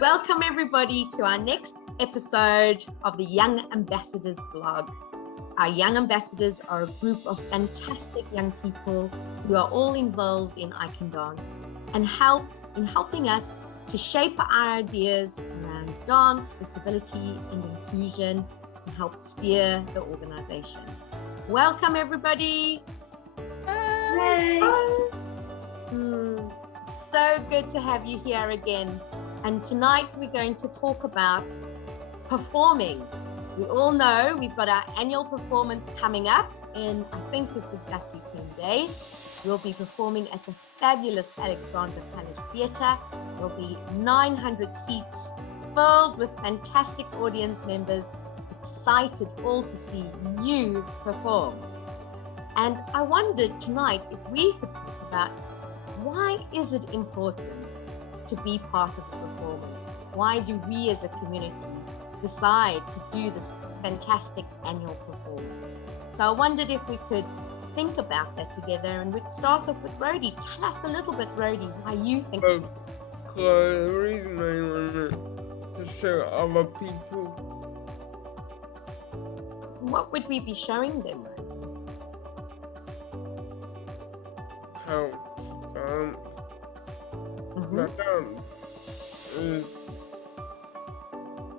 Welcome everybody to our next episode of the Young Ambassadors blog. Our Young Ambassadors are a group of fantastic young people who are all involved in icandance and helping us to shape our ideas around dance, disability and inclusion and help steer the organization. Welcome everybody. Hi. So good to have you here again. And tonight we're going to talk about performing. We all know we've got our annual performance coming up in, I think it's exactly 10 days. We'll be performing at the fabulous Alexander Palace Theatre. There'll be 900 seats filled with fantastic audience members, excited all to see you perform. And I wondered tonight if we could talk about why is it important to be part of the performance? Why do we as a community decide to do this fantastic annual performance? So I wondered if we could think about that together, and we'd start off with Rhodey. Tell us a little bit, Rhodey, why you think it's The reason I wanted to show other people. What would we be showing them, Rhodey? How dance. The dance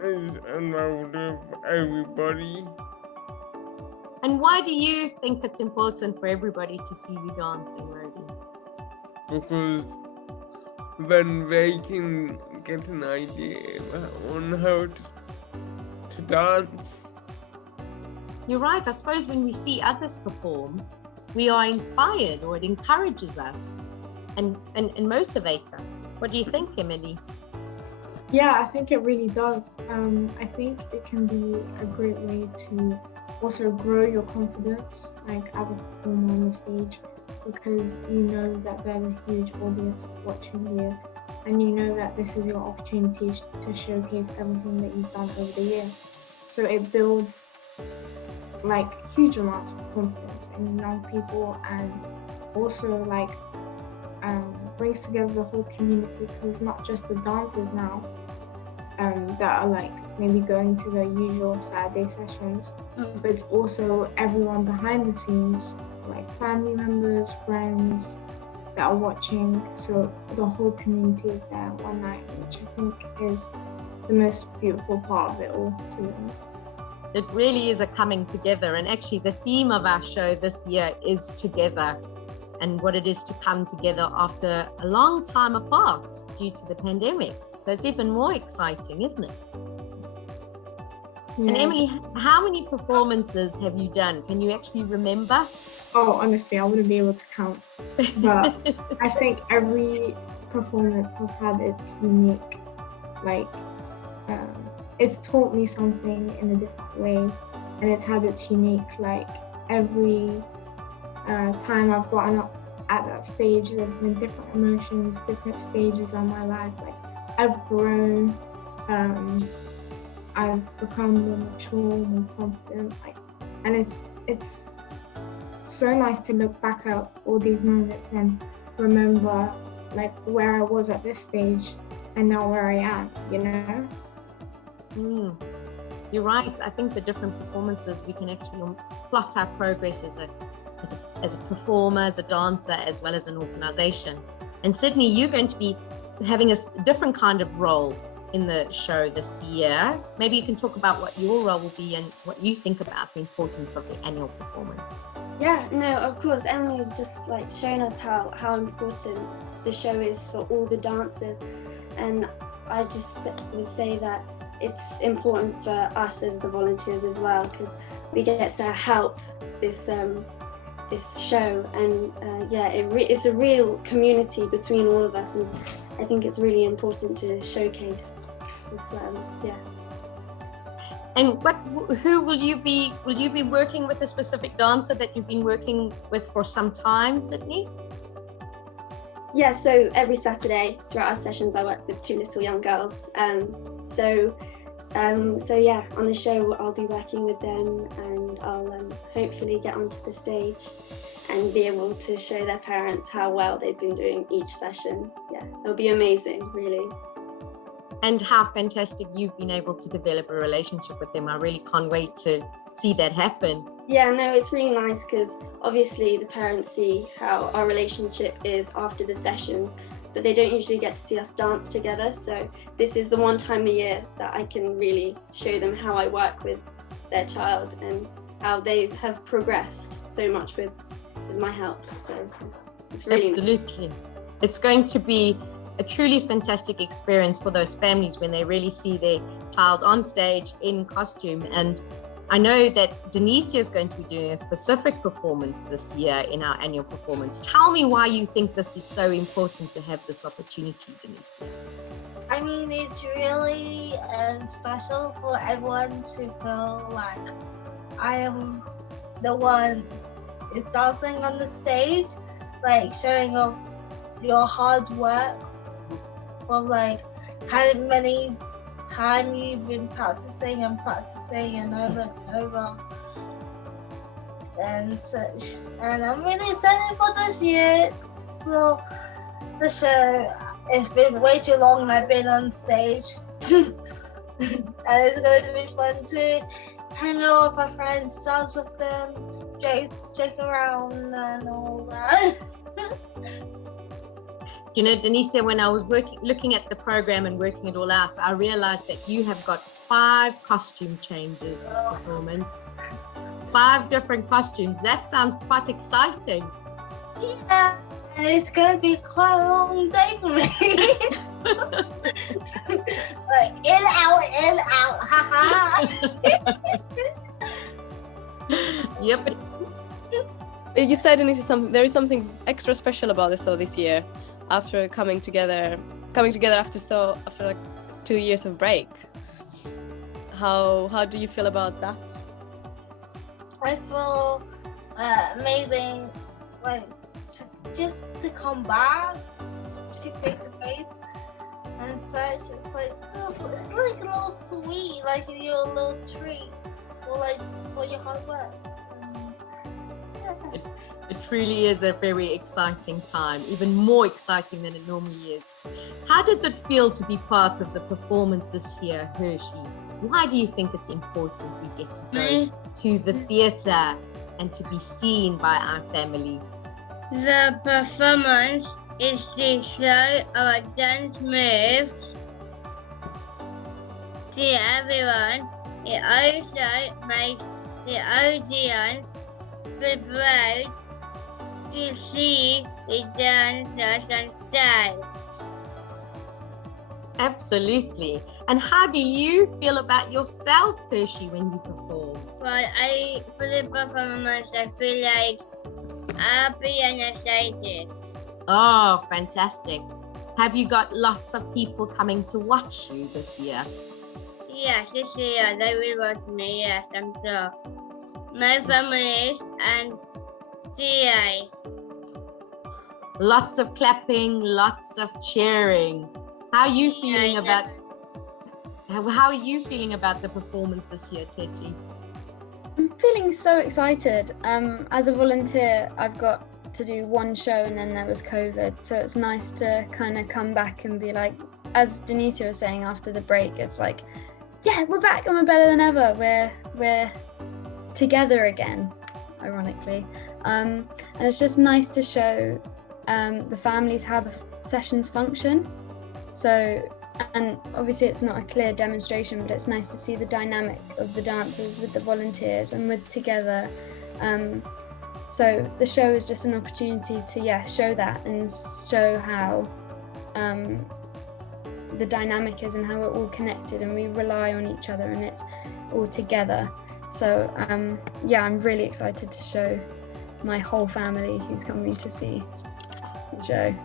is involved with everybody. And why do you think it's important for everybody to see you dancing, Rhodey? Because then they can get an idea on how to dance. You're right. I suppose when we see others perform, we are inspired, or it encourages us and motivates us. What do you think, Emily? Yeah, I think it really does. I think it can be a great way to also grow your confidence, like as a performer on the stage, because you know that there's a huge audience watching you, and you know that this is your opportunity to showcase everything that you've done over the year. So it builds like huge amounts of confidence in young people, and also like brings together the whole community, because it's not just the dancers now that are like maybe going to the usual Saturday sessions, but it's also everyone behind the scenes, like family members, friends that are watching. So the whole community is there one night, which I think is the most beautiful part of it all, to be honest. It really is a coming together, and actually the theme of our show this year is together, and what it is to come together after a long time apart due to the pandemic. So it's even more exciting, isn't it? Yeah. And Emily, how many performances have you done? Can you actually remember? Oh, honestly, I wouldn't be able to count. But I think every performance has had its unique, it's taught me something in a different way, and it's had its unique, every time I've gotten up at that stage, there's been different emotions, different stages of my life. I've grown, I've become more mature, more confident, and it's so nice to look back at all these moments and remember where I was at this stage and now where I am, you know? You're right. I think the different performances, we can actually plot our progress as a performer, as a dancer, as well as an organization. And Sydney, you're going to be having a different kind of role in the show this year. Maybe you can talk about what your role will be and what you think about the importance of the annual performance. Yeah, no, of course. Emily has just shown us how important the show is for all the dancers, and I just would say that it's important for us as the volunteers as well, because we get to help this show, and it's a real community between all of us, and I think it's really important to showcase this. And who will you be working with a specific dancer that you've been working with for some time, Sydney? Yeah, so every Saturday throughout our sessions I work with two little young girls. So So yeah, on the show I'll be working with them, and I'll hopefully get onto the stage and be able to show their parents how well they've been doing each session. Yeah, it'll be amazing, really. And how fantastic you've been able to develop a relationship with them. I really can't wait to see that happen. Yeah, no, it's really nice because obviously the parents see how our relationship is after the sessions, but they don't usually get to see us dance together. So this is the one time a year that I can really show them how I work with their child and how they have progressed so much with my help. So it's really Absolutely. Nice. It's going to be a truly fantastic experience for those families when they really see their child on stage in costume. And I know that Denicia is going to be doing a specific performance this year in our annual performance. Tell me why you think this is so important to have this opportunity, Denicia. I mean, it's really special for everyone to feel like I am the one is dancing on the stage, like showing off your hard work of like how many time you've been practicing and over and over and such. And I'm really excited for this year for the show. It's been way too long and I've been on stage. And it's going to be fun to hang out with my friends, dance with them, joke around and all that. You know, Denicia, when I was looking at the program and working it all out, I realized that you have got 5 costume changes this performance. 5 different costumes. That sounds quite exciting. Yeah, and it's going to be quite a long day for me. Like, in, out, ha. Yep. You said, Denicia, there is something extra special about the show this year. After coming together after like 2 years of break. How do you feel about that? I feel amazing, like just to come back to face to face and such. It's like a little sweet, like your little treat for your hard work. It truly is a very exciting time, even more exciting than it normally is. How does it feel to be part of the performance this year, Hershey? Why do you think it's important we get to go to the theatre and to be seen by our family? The performance is to show our dance moves to everyone. It also makes the audience feel proud to see the dancers on stage. Absolutely. And how do you feel about yourself, Hershey, when you perform? Well, for the performance, I feel like happy and excited. Oh, fantastic. Have you got lots of people coming to watch you this year? Yes, this year they will watch me, yes, I'm sure. My families and TAs. Lots of clapping, lots of cheering. How are you feeling about the performance this year, Teji? I'm feeling so excited. As a volunteer, I've got to do one show and then there was COVID, so it's nice to kind of come back and be like, as Denicia was saying after the break, it's like, yeah, we're back and we're better than ever. We're together again, ironically, and it's just nice to show the families how the sessions function. So, and obviously it's not a clear demonstration, but it's nice to see the dynamic of the dancers with the volunteers and with together. So the show is just an opportunity to show that and show how the dynamic is and how we're all connected and we rely on each other and it's all together. So I'm really excited to show my whole family who's coming to see the show.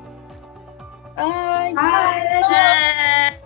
Bye. Bye. Bye.